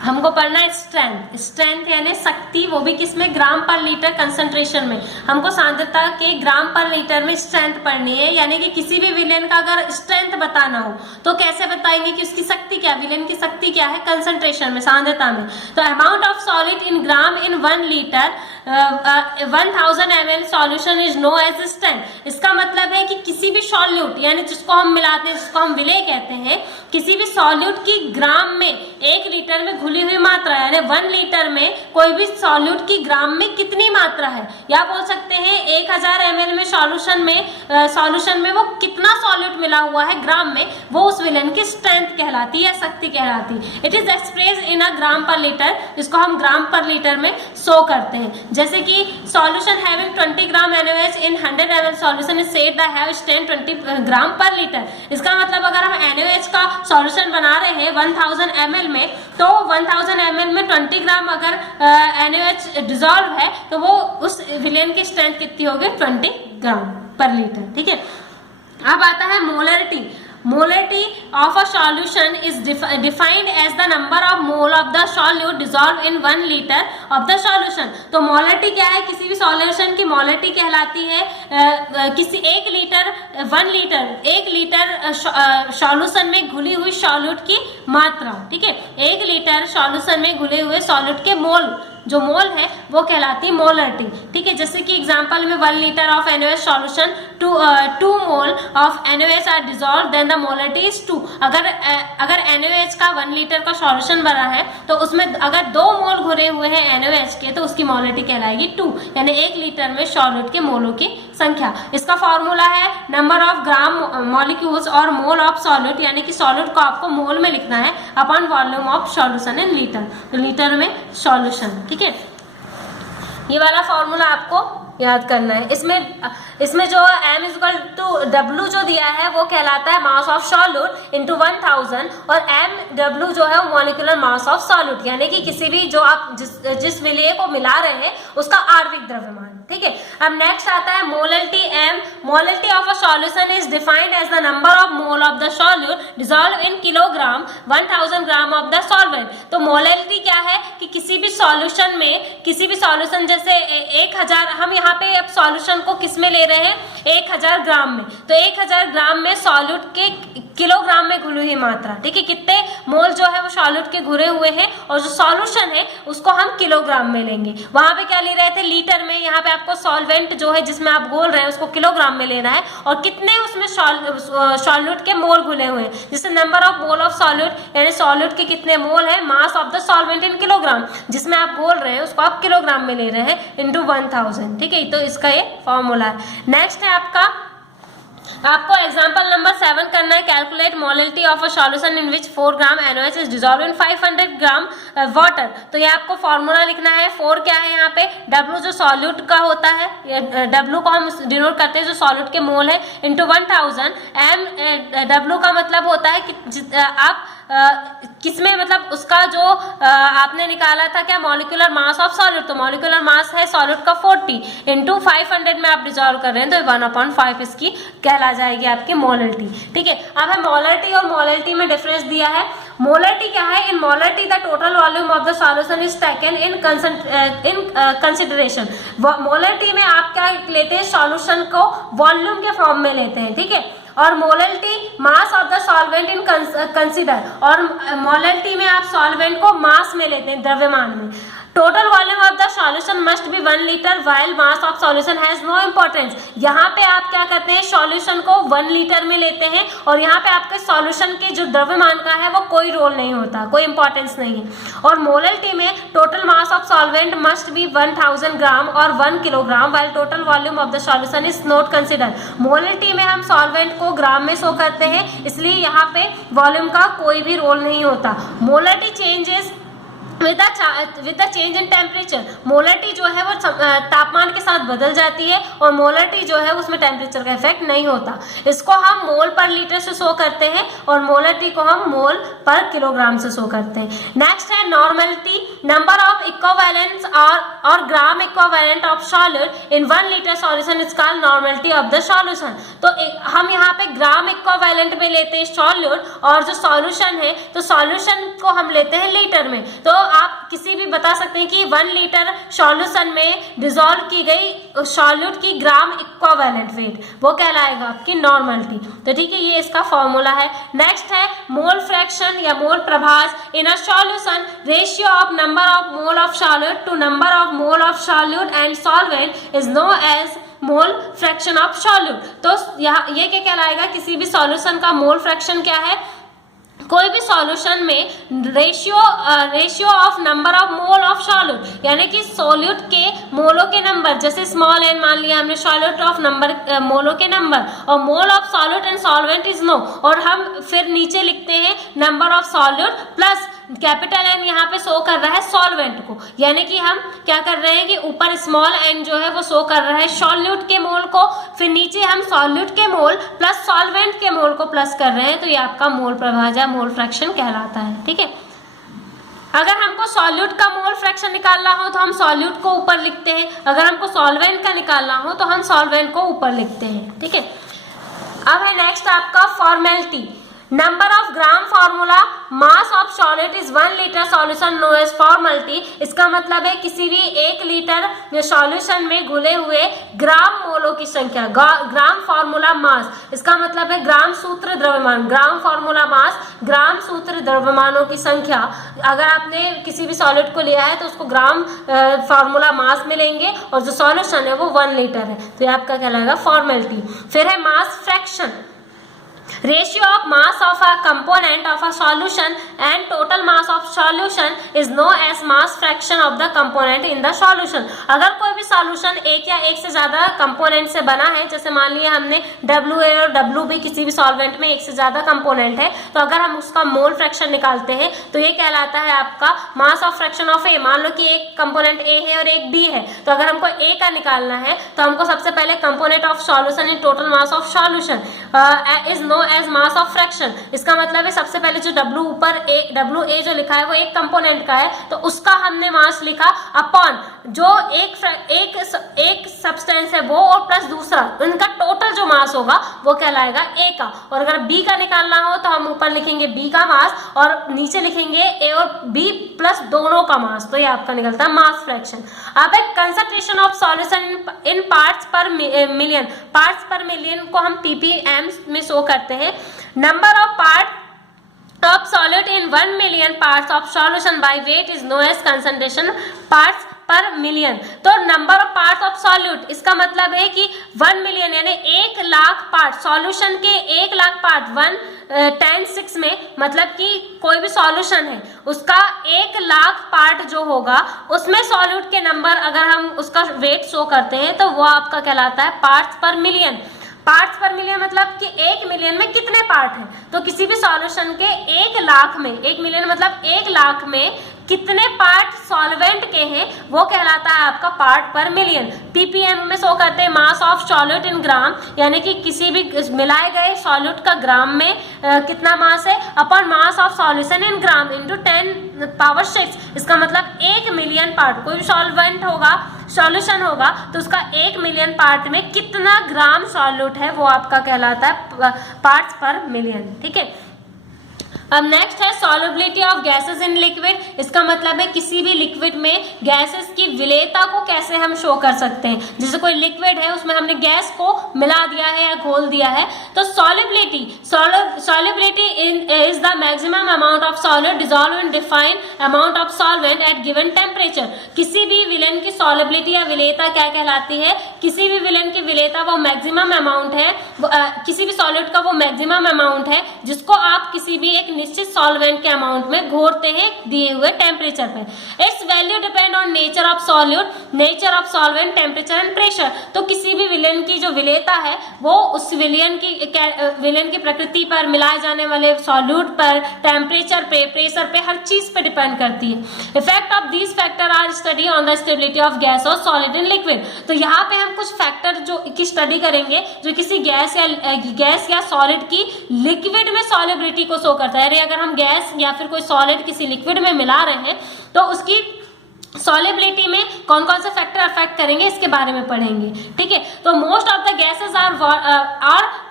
हमको पढ़ना है स्ट्रेंथ। स्ट्रेंथ यानी शक्ति, वो भी किसमें, ग्राम पर लीटर कंसंट्रेशन में। हमको सांद्रता के ग्राम पर लीटर में स्ट्रेंथ पढ़नी है, यानी कि किसी भी विलेन का अगर स्ट्रेंथ बताना हो तो कैसे बताएंगे कि उसकी शक्ति क्या, विलेन की शक्ति क्या है, कंसंट्रेशन में, सांद्रता में। तो amount of solid in gram in 1 litre 1000 ml solution is known as strength. इसका मतलब है कि किसी भी सॉल्यूट, यानी जिसको हम मिलाते हैं, जिसको हम विलेय कहते हैं, किसी भी सॉल्यूट की ग्राम में 1 लीटर में घुली हुई मात्रा, यानी 1 लीटर में कोई भी सॉल्यूट की ग्राम में कितनी मात्रा है, या बोल सकते हैं 1000 ml में सॉल्यूशन में वो कितना सॉल्यूट मिला हुआ है ग्राम में, वो उस विलेन की स्ट्रेंथ कहलाती है या शक्ति कहलाती है। इट इज एक्सप्रेस इन अ ग्राम पर लीटर, इसको हम ग्राम पर लीटर में शो करते हैं। जैसे कि solution having 20 gram NaOH in 100 ml solution is said that have strength 20 ग्राम पर लीटर। इसका मतलब अगर हम NaOH का सॉल्यूशन बना रहे हैं 1000 ml में, तो 1000 ml में 20 ग्राम अगर NaOH डिजॉल्व है तो वो उस विलेन की स्ट्रेंथ कितनी होगी, 20 ग्राम पर लीटर। ठीक है, अब आता है molarity. Molarity of a solution is defined as the number of mole of the solute dissolved in 1 liter of the solution। तो मोलरिटी क्या है, किसी भी सॉल्यूशन की मोलरिटी कहलाती है किसी 1 लीटर सॉल्यूशन में घुली हुई सॉल्यूट की मात्रा। ठीक है, 1 लीटर सॉल्यूशन में घुले हुए सॉल्यूट के मोल, जो मोल है वो कहलाती है मोलरिटी। ठीक है, जैसे कि एग्जांपल में 1 litre of NaOH solution 2 mole of NaOH are dissolve then the molarity is 2। अगर NaOH का 1 लीटर का सॉल्यूशन बना है तो उसमें अगर 2 मोल घुरे हुए हैं NaOH के तो उसकी मोलरिटी कहलाएगी 2, यानी 1 लीटर में सॉल्यूट के मोलों की संख्या। इसका फॉर्मूला है नंबर ऑफ ग्राम मॉलिक्यूल्स और मोल ऑफ सॉल्यूट, यानी कि सॉल्यूट को आपको मोल में लिखना है upon volume of solution in litre, तो लीटर में सॉल्यूशन। ठीक है, ये वाला फॉर्मूला आपको याद करना है। इसमें जो m = W जो दिया है वो कहलाता है मास ऑफ सॉल्यूट इंटू 1000, और MW जो है मॉलिक्यूलर मास ऑफ सॉल्यूट, यानी कि किसी भी जो आप जिस विलेय को मिला रहे हैं उसका आणविक द्रव्यमान। ठीक है, अब नेक्स्ट आता है molarity M। Molarity of a solution is defined as the number of mole of the solute dissolve in kilogram 1000 gram of the solvent. तो मोलरिटी क्या है कि किसी भी सॉल्यूशन जैसे 1000, हम यहाँ पे अब सॉल्यूशन को किस में ले रहे हैं, 1000 ग्राम में, तो 1000 ग्राम में सॉल्यूट के किलोग्राम में घुली हुई मात्रा। ठीक है, कितने मोल जो है वो सॉल्यूट के घुरे हुए हैं, और जो सॉल्यूशन है उसको हम किलोग्राम में लेंगे। वहां पे क्या ले रहे थे, लीटर में, यहाँ पे आपको सॉल्वेंट जो है जिसमें आप घोल रहे हैं उसको किलोग्राम में लेना है, और कितने उसमें सॉल्यूट के मोल घुले हुए हैं, जिससे number of mole of solute, यानी सॉल्यूट के कितने मोल है, mass of the solvent in kilogram, जिसमें आप घोल रहे हैं उसको आप किलोग्राम में ले रहे हैं, इंटू 1000। ठीक है, तो इसका ये फॉर्मूला है। नेक्स्ट है आपको एग्जांपल नंबर 7 करना है। Calculate molarity of a solution in which 4 gram NaOH is dissolved in 500 gram water. तो ये आपको फॉर्मूला लिखना है। 4 क्या है यहाँ पे, W जो सॉल्यूट का होता है, W को हम डिनोट करते हैं जो सॉल्यूट के मोल है, इंटू 1000। MW का मतलब होता है कि आप किसमें, मतलब उसका जो आपने निकाला था क्या, मॉलिक्यूलर मास ऑफ सॉल्यूट, तो मॉलिक्यूलर मास है सॉल्यूट का 40, इंटू 500 में आप डिसॉल्व कर रहे हैं तो 1/5 इसकी कहला जाएगी आपकी मोलरिटी। ठीक है, अब है मोलरिटी और मोलरिटी में डिफरेंस दिया है। मोलरिटी क्या है, in molarity the total volume of the solution is taken in consideration. Molarity में आप क्या लेते हैं, सॉल्यूशन को वॉल्यूम के फॉर्म में लेते हैं। ठीक है, और molarity mass of the solvent in consider, और मोलरिटी में आप सॉल्वेंट को मास में लेते हैं, द्रव्यमान में। Total volume of the solution must be 1 litre while mass of solution has no importance. यहाँ पे आप क्या करते हैं, सॉल्यूशन को 1 लीटर में लेते हैं, और यहाँ पे आपके सॉल्यूशन के जो द्रव्यमान का है वो कोई रोल नहीं होता, कोई इंपॉर्टेंस नहीं है। और मोलरिटी में total mass of solvent must be 1000 ग्राम और 1 kilogram, while total volume of the solution is not consider. Molarity में हम सॉल्वेंट को ग्राम में शो करते हैं, इसलिए यहाँ पे वॉल्यूम का कोई भी रोल नहीं होता। Molarity changes with the change in temperature, molarity जो है वो तापमान के साथ बदल जाती है और मोलरिटी जो है उसमें टेम्परेचर का इफेक्ट नहीं होता। इसको हम मोल पर लीटर से शो करते हैं और मोलरिटी को हम मोल पर किलोग्राम से शो करते हैं। नेक्स्ट है नॉर्मलिटी, नंबर ऑफ इक्विवेलेंट्स और gram equivalent of solid in 1 litre solution is called normality of the solution. तो हम यहाँ पे ग्राम इक्विवेलेंट में लेते हैं सॉल्यूट और जो सॉल्यूशन है तो सॉल्यूशन को हम लेते हैं लीटर में। तो आप किसी भी बता सकते हैं कि 1 लीटर सॉल्यूशन में डिसॉल्व की गई सॉल्यूट की ग्राम इक्विवेलेंट वेट वो कहलाएगा आपकी नॉर्मलिटी। तो ठीक है, ये इसका फॉर्मूला है। नेक्स्ट है मोल फ्रैक्शन या मोल प्रभाज in a solution, ratio of number of mole of solute to number of mole of solute and solvent is known as mole fraction of solute. तो यहाँ ये क्या कहलाएगा, किसी भी सॉल्यूशन का मोल फ्रैक्शन क्या है, कोई भी सॉल्यूशन में ratio of number of mole of solute, यानी कि सॉल्यूट के मोलों के नंबर, जैसे स्मॉल एन मान लिया हमने, सॉल्यूट ऑफ नंबर मोलों के नंबर, और mole of solute and solvent is known, और हम फिर नीचे लिखते हैं number of solute plus capital N यहाँ पे शो कर रहा है सॉल्वेंट को, यानी कि हम क्या कर रहे हैं कि ऊपर स्मॉल एन जो है वो शो कर रहा है सॉल्यूट के मोल को, फिर नीचे हम सॉल्यूट के मोल प्लस सॉल्वेंट के मोल को प्लस कर रहे हैं, तो ये आपका मोल प्रभाज या मोल फ्रैक्शन कहलाता है। ठीक है, अगर हमको सॉल्यूट का मोल फ्रैक्शन निकालना हो तो हम सॉल्यूट को ऊपर लिखते हैं, अगर हमको सॉल्वेंट का निकालना हो तो हम सॉल्वेंट को ऊपर लिखते हैं। ठीक है, अब है नेक्स्ट आपका formality, number of gram formula, mass of solid is 1 litre solution known as formality. इसका मतलब है किसी भी 1 लीटर सॉल्यूशन में घुले हुए ग्राम मोलों की संख्या, ग्राम फॉर्मूला मास, इसका मतलब है ग्राम सूत्र द्रव्यमान, ग्राम फॉर्मूला मास, ग्राम सूत्र द्रव्यमानों की संख्या। अगर आपने किसी भी सॉलिड को लिया है तो उसको ग्राम फॉर्मूला मास में लेंगे और जो सॉल्यूशन है वो 1 लीटर है, तो ये आपका कहलाएगा फॉर्मेलिटी। फिर है mass fraction, ratio of mass of a component of a solution and total mass of solution is known as mass fraction of the component in the solution। अगर कोई भी सॉल्यूशन एक या एक से ज्यादा कंपोनेंट से बना है, जैसे मान लिया हमने WA और WB किसी भी सॉल्वेंट में एक से ज्यादा कंपोनेंट है, तो अगर हम उसका मोल फ्रैक्शन निकालते हैं तो ये कहलाता है आपका मास ऑफ फ्रैक्शन ऑफ ए। मान लो कि एक कंपोनेंट ए है और एक बी है, तो अगर हमको ए का निकालना है तो हमको सबसे पहले component of solution in total mass of solution is known as mass of fraction. इसका मतलब है सबसे पहले जो W ऊपर WA जो लिखा है वो एक कंपोनेंट का है, तो उसका हमने मास लिखा अपॉन जो एक सब्सटेंस है वो और प्लस दूसरा, उनका टोटल जो मास होगा वो कहलाएगा A का। और अगर B का निकालना हो तो हम ऊपर लिखेंगे B का मास और नीचे लिखेंगे A और B प्लस दोनों का मास, तो ये आपका निकलता है मास फ्रैक्शन। अब एक concentration of solution in parts per million, parts per million को हम ppm में शो करते हैं। Number of part of solid in 1 million parts of solution by weight is known as concentration parts per million. तो number of parts of solute, इसका मतलब है कि 1 मिलियन यानी 1 लाख पार्ट, सॉल्यूशन के 1 लाख पार्ट 1/10⁶ में, मतलब कि कोई भी सॉल्यूशन है उसका 1 लाख पार्ट जो होगा उसमें सॉल्यूट के नंबर अगर हम उसका वेट शो करते हैं तो वो आपका कहलाता है parts per million. Parts per million मतलब कि 1 मिलियन में कितने पार्ट हैं, तो किसी भी सॉल्यूशन के 1 लाख में, 1 मिलियन मतलब 1 लाख में कितने पार्ट सॉल्वेंट के हैं वो कहलाता है आपका पार्ट पर मिलियन। ppm में शो करते हैं मास ऑफ सॉल्यूट इन ग्राम, यानी कि किसी भी मिलाए गए सॉल्यूट का ग्राम में कितना मास है upon mass of solution in gram into 10⁶। इसका मतलब 1 मिलियन पार्ट, कोई भी सॉल्वेंट होगा, सॉल्यूशन होगा तो उसका 1 मिलियन पार्ट में कितना ग्राम सॉल्यूट है वो आपका कहलाता है पार्ट्स पर मिलियन। ठीक है, अब नेक्स्ट है solubility of gases in liquid. इसका मतलब है किसी भी लिक्विड में गैसेस की विलेयता को कैसे हम शो कर सकते हैं। जैसे कोई लिक्विड है उसमें हमने गैस को मिला दिया है या घोल दिया है, तो solubility is the maximum amount of solid dissolve in defined amount of solvent eight given temperature. किसी भी विलेन की सॉल्युबिलिटी या विलेयता क्या कहलाती है, किसी भी विलेन की विलेयता वो मैक्सिमम अमाउंट है, किसी भी सॉलिड का वो मैक्सिमम अमाउंट है जिसको आप किसी भी एक निश्चित सॉल्वेंट के अमाउंट में घोरते हैं दिए हुए टेम्परेचर पर। It's value depend on nature of solute, nature of solvent, temperature and pressure. तो किसी भी विलेन की जो विलेयता है वो उस विलेन की प्रकृति पर, मिलाए जाने वाले सॉल्यूट पर, टेम्परेचर पे, प्रेशर पे, हर चीज पे डिपेंड करती है। Effect of these factor are study on the stability of gas और सॉलिड इन लिक्विड। तो यहाँ पे हम कुछ फैक्टर जो की स्टडी करेंगे जो किसी गैस या सॉलिड की लिक्विड में सॉलिबिलिटी को शो करता है। यानी अगर हम गैस या फिर कोई सॉलिड किसी लिक्विड में मिला रहे हैं तो उसकी सॉलिबिलिटी में कौन कौन से फैक्टर अफेक्ट करेंगे इसके बारे में पढ़ेंगे। ठीक है, तो most of the gases are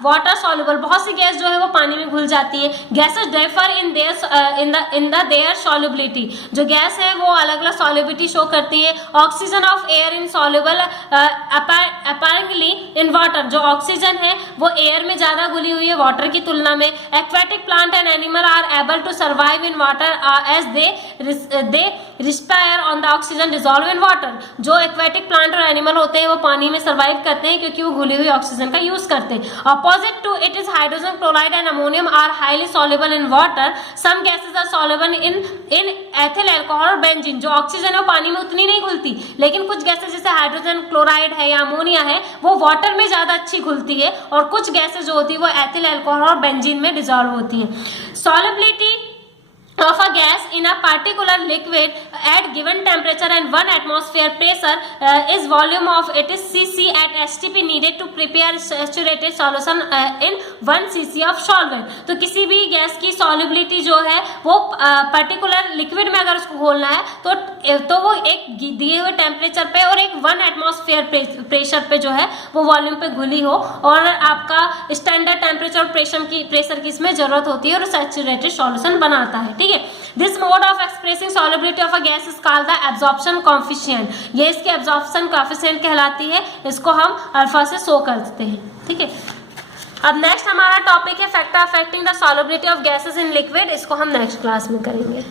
water soluble. बहुत सी गैस जो है वो पानी में घुल जाती है। Gases differ in their solubility. जो गैस है वो अलग अलग सॉल्युबिलिटी शो करती है। Oxygen of air in soluble apparently in water. जो ऑक्सीजन है वो एयर में ज्यादा घुली हुई है वाटर की तुलना में। Aquatic plant and animal are able to survive in water as they respire on the oxygen dissolve in water. जो एक्वेटिक प्लांट और एनिमल होते हैं वो पानी में सर्वाइव करते हैं क्योंकि वो घुली हुई ऑक्सीजन का यूज करते हैं। Opposite to it is hydrogen chloride and ammonium are highly soluble in water. Some gases are soluble in ethyl alcohol और बेंजीन। जो ऑक्सीजन है वो पानी में उतनी नहीं घुलती, लेकिन कुछ गैसेस जैसे हाइड्रोजन क्लोराइड है या अमोनिया है वो वाटर में ज्यादा अच्छी घुलती है, और कुछ गैसेस जो होती है वो एथिल अल्कोहल और बेंजीन में डिजॉल्व होती है। Solubility of a gas in a particular liquid at given temperature and 1 atmosphere pressure is volume of it is cc at STP needed to prepare saturated solution in 1 cc of solvent। तो किसी भी gas की solubility जो है वो particular liquid में अगर उसको घोलना है तो वो एक दिए हुए टेम्परेचर पे और एक 1 एटमॉस्फेयर प्रेशर पे जो है वो वॉल्यूम पे घुली हो, और आपका स्टैंडर्ड टेम्परेचर और प्रेशर की इसमें जरूरत होती है और सैचुरेटेड सॉल्यूशन बनाता है। ठीक है, this mode of expressing solubility of a gas is called the absorption coefficient. ये इसके एब्जॉर्प्शन कोएफिशिएंट कहलाती है। इसको हम अल्फा से शो करते हैं। ठीक है, अब नेक्स्ट हमारा टॉपिक है factor affecting the solubility of gases in liquid. इसको हम नेक्स्ट क्लास में करेंगे।